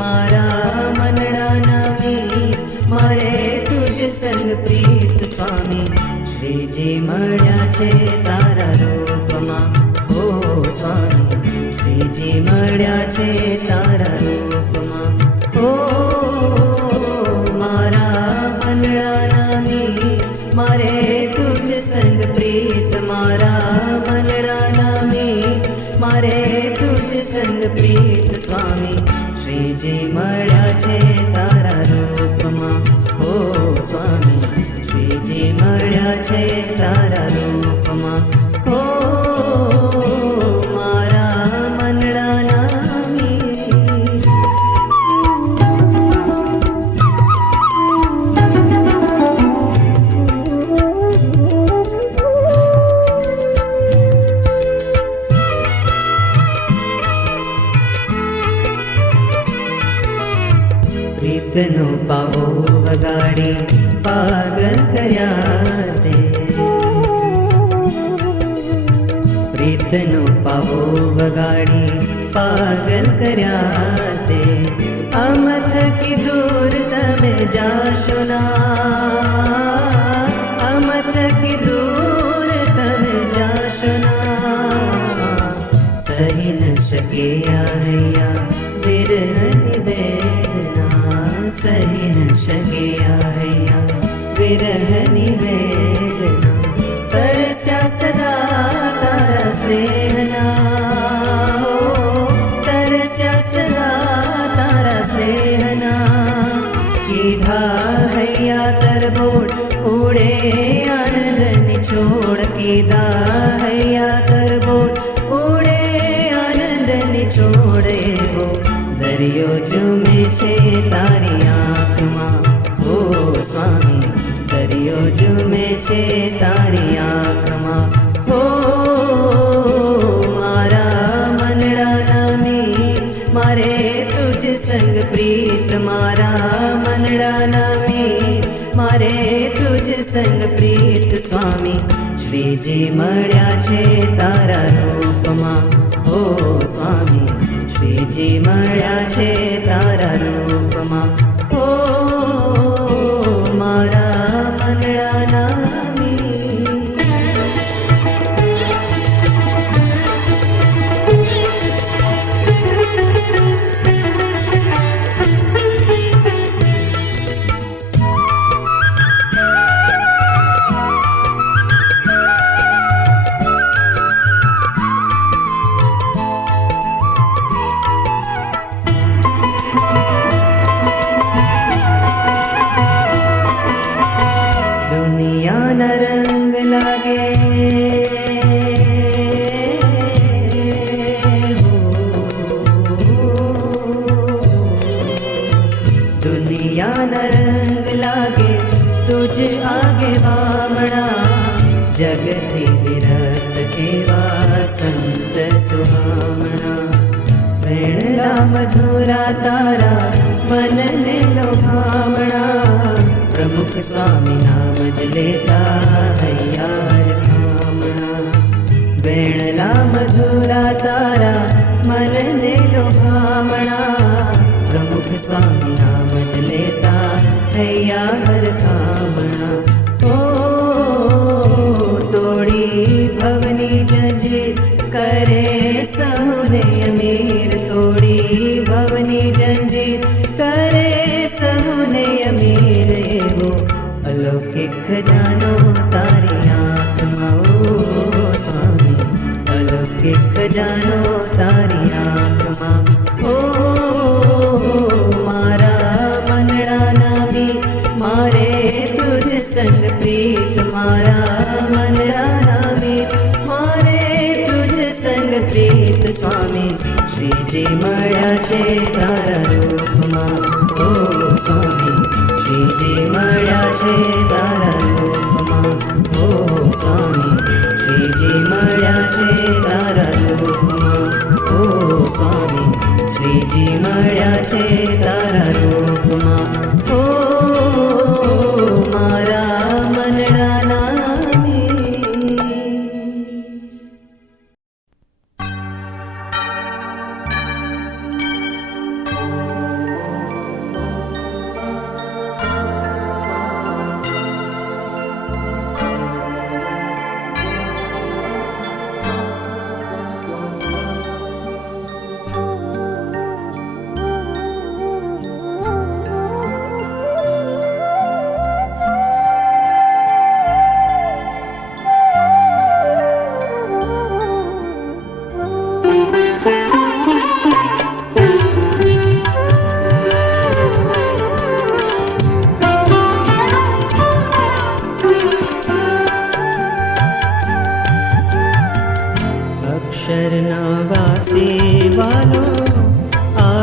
मारा मनडाना मीत, मारे तुझ संग प्रीत स्वामी। श्रीजी मळ्या छे तारा रूपमां, ओ स्वामी श्रीजी मळ्या छे तारा रूपमां। ओ मारा मनडाना मीत, मारे तुझ संग प्रीत, मारा मनडाना मीत, मारे तुझ संग प्रीत स्वामी। श्रीजी मळ्या छे तारा रूपमां, ओ स्वामी श्रीजी मळ्या छे तारा रूपमां। ओ मारा मनडाना मीत। प्रीतनो पावो वगाड़ी पागल कर्या ते, प्रीतनो पावो वगाड़ी पागल कर्या ते। अमथ की दूर तमे जाशो ना, अमथ की दूर तमे जाशो ना। सही न शके आया विरहनि वेदना, सही न शके आया विरहनि वेदना। तरस्या सदा तारा स्नेहना, हो तरस्या सदा तारा स्नेहना। कीधा हैया तरबोड़ उड़े आनंद निचोड़, कीधा हैया तरबोड़ उड़े आनंद निचोड़े। वो दरियो जुमे छे तारी आँखमां, ओ स्वामी दरियो जुमे छे तारी आँखमां। ओ मारा मनडाना मीत, मारे तुझ संग प्रीत, मारा मनडाना मीत, मारे तुझ संग प्रीत स्वामी। श्रीजी मळ्या छे तारा रूपमां, ओ स्वामी श्रीजी मळ्या छे तारा रूपमां। ओ मारा मनडाना मीत। दुनिया न रंग लागे हो, दुनिया न रंग लागे तुझ आगे बामणा। जग थी विरत केवा संत सुहामणा। वेणला मधुरा तारा मन ने लोभामणा। प्रमुख स्वामी नाम ज लेता हयार थामणा। वेणला मधुरा तारा मन ने लोभामणा। प्रमुख स्वामी नाम ज लेता हयार थामणा। ओ तोड़ी भवनी जंजीर करे सहुने अमीर, तोड़ी भवनी जंजीर करे सहुने अमीर। वो अलौकिक खजानो तारी आँखमां, ओ स्वामी अलौकिक खजानो तारी आँखमां। ओ मारा मनडाना मीत, मारे तुझ संग प्रीत, मारा मनडाना मीत, मारे तुझ संग प्रीत स्वामी। श्रीजी मळ्या छे तारा रूपमां, ओ स्वामी श्रीजी मळ्या छे तारा रूपमां। ओ स्वामी श्रीजी मळ्या छे तारा रूपमां। ओ स्वामी श्रीजी मळ्या छे तारा रूपमां। ओ मारा मनडाना मीत।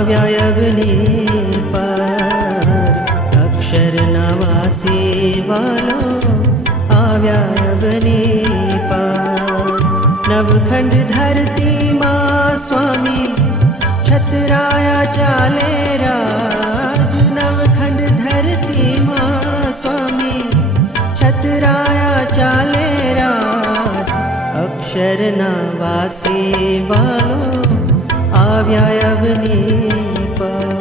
આવ્યા અવની પર અક્ષરના વાસી વાલો આવ્યા અવની પર નવખંડ ધરતીમાં સ્વામી છતરાયા ચાલે રાજ નવખંડ ધરતીમાં સ્વામી છતરાયા ચાલે રાજ અક્ષરના વાસી વાલો આવ્યા અવની પર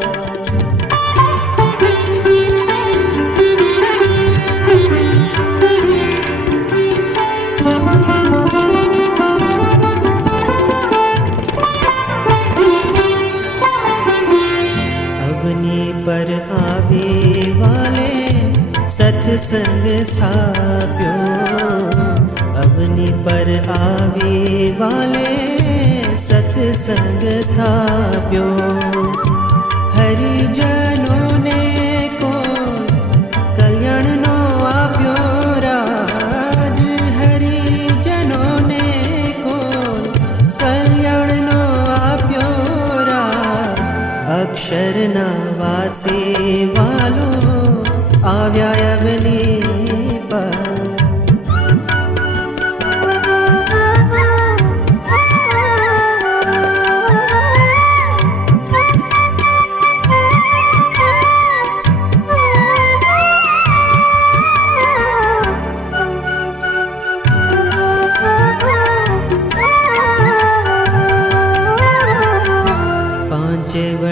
पर आवे वाले सत्संग स्थाप्यो अवनी पर आवे वाले सत्संग स्थाप्यो हरिजनों ने को कल्याण नो आप्यो राज हरिजनों ने को कल्याण नो आप्यो राज अक्षરના વાસી વાલો આવ્યા અવની પર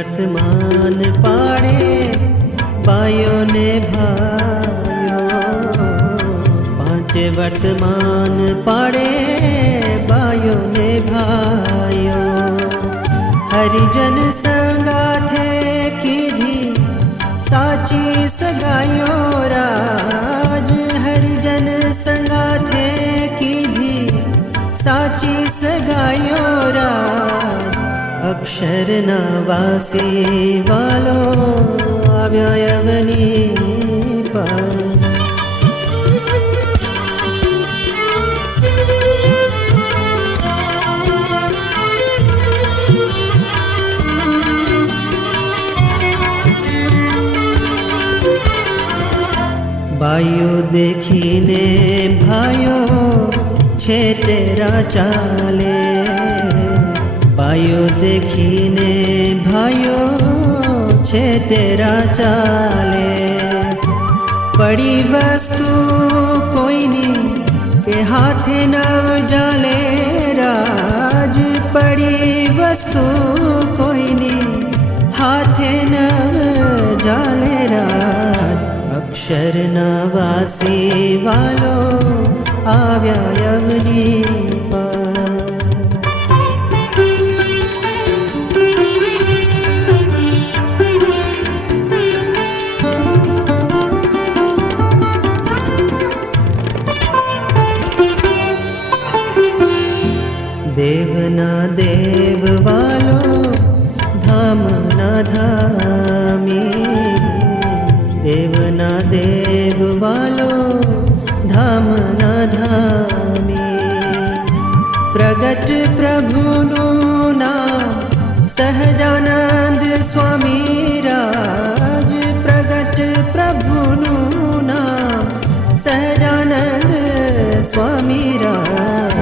वर्तमान पाड़े बायो ने भाइयों पांचे वर्तमान पाड़े बायो ने भाइयों हरिजन संगा थे कीधी साची सगायो राज हरिजन संगा थे कीधी साची सगायो राज अक्षરના વાસી વાલો આવ્યા અવની પર બાઈઓ દેખીને ભાઈઓ છેટેરા ચાલે बायो देखीने भाइयो छेटेरा चाले पड़ी वस्तु कोईनी के हाथे नव जाले राज पड़ी वस्तु कोईनी हाथे नव जाले राज अक्षરના વાસી વાલો આવ્યા અવની પર देवना देव वालो धामना धामी देवना देव वालो धामना धामी प्रगट प्रभुનું નામ સહજાનંદ સ્વામી રાજ પ્રગટ પ્રભુનું નામ સહજાનંદ સ્વામી રાજ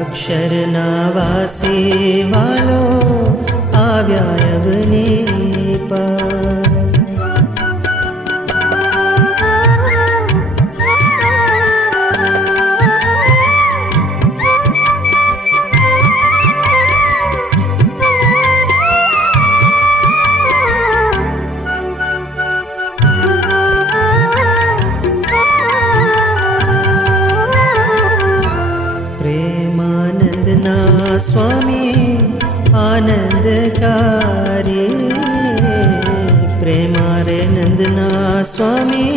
અક્ષરના વાસી વાલો આવ્યા અવની પર स्वामी आनंदकारी प्रेमारे नंदना स्वामी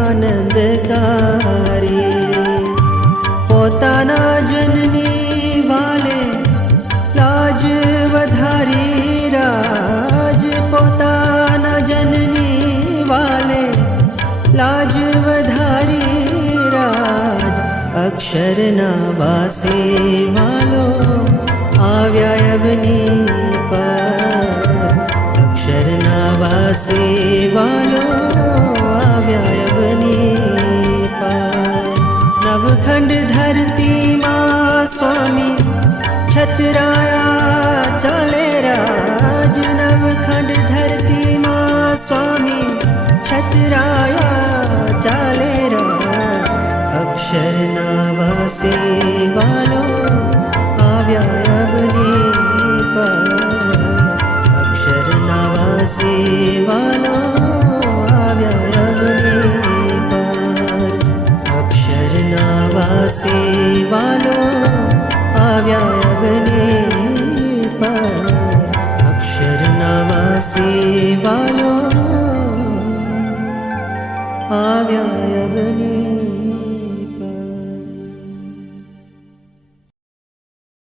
आनंदकारी પોતાના જનની વાલે લાજ વધારી રાજ પોતાના જનની વાલે લાજ વધારી રાજ અક્ષરના વાસી વાલો આવ્યા અવની પર વાલો આવ્યા અવની પાર. નવખંડ ધરતીમાં સ્વામી છતરાયા ચાલે રાજ. નવખંડ ધરતીમાં સ્વામી છતરાયા ચાલે રાજ. અક્ષરના વાસે વાલો આવ્યા અવની પાર. અક્ષરના વાસે વાલો આવ્યા અવની પાર. અક્ષરના વાસે વાલો આવ્યા અવની પાર. અક્ષરના વાસે વાલો આવ્યા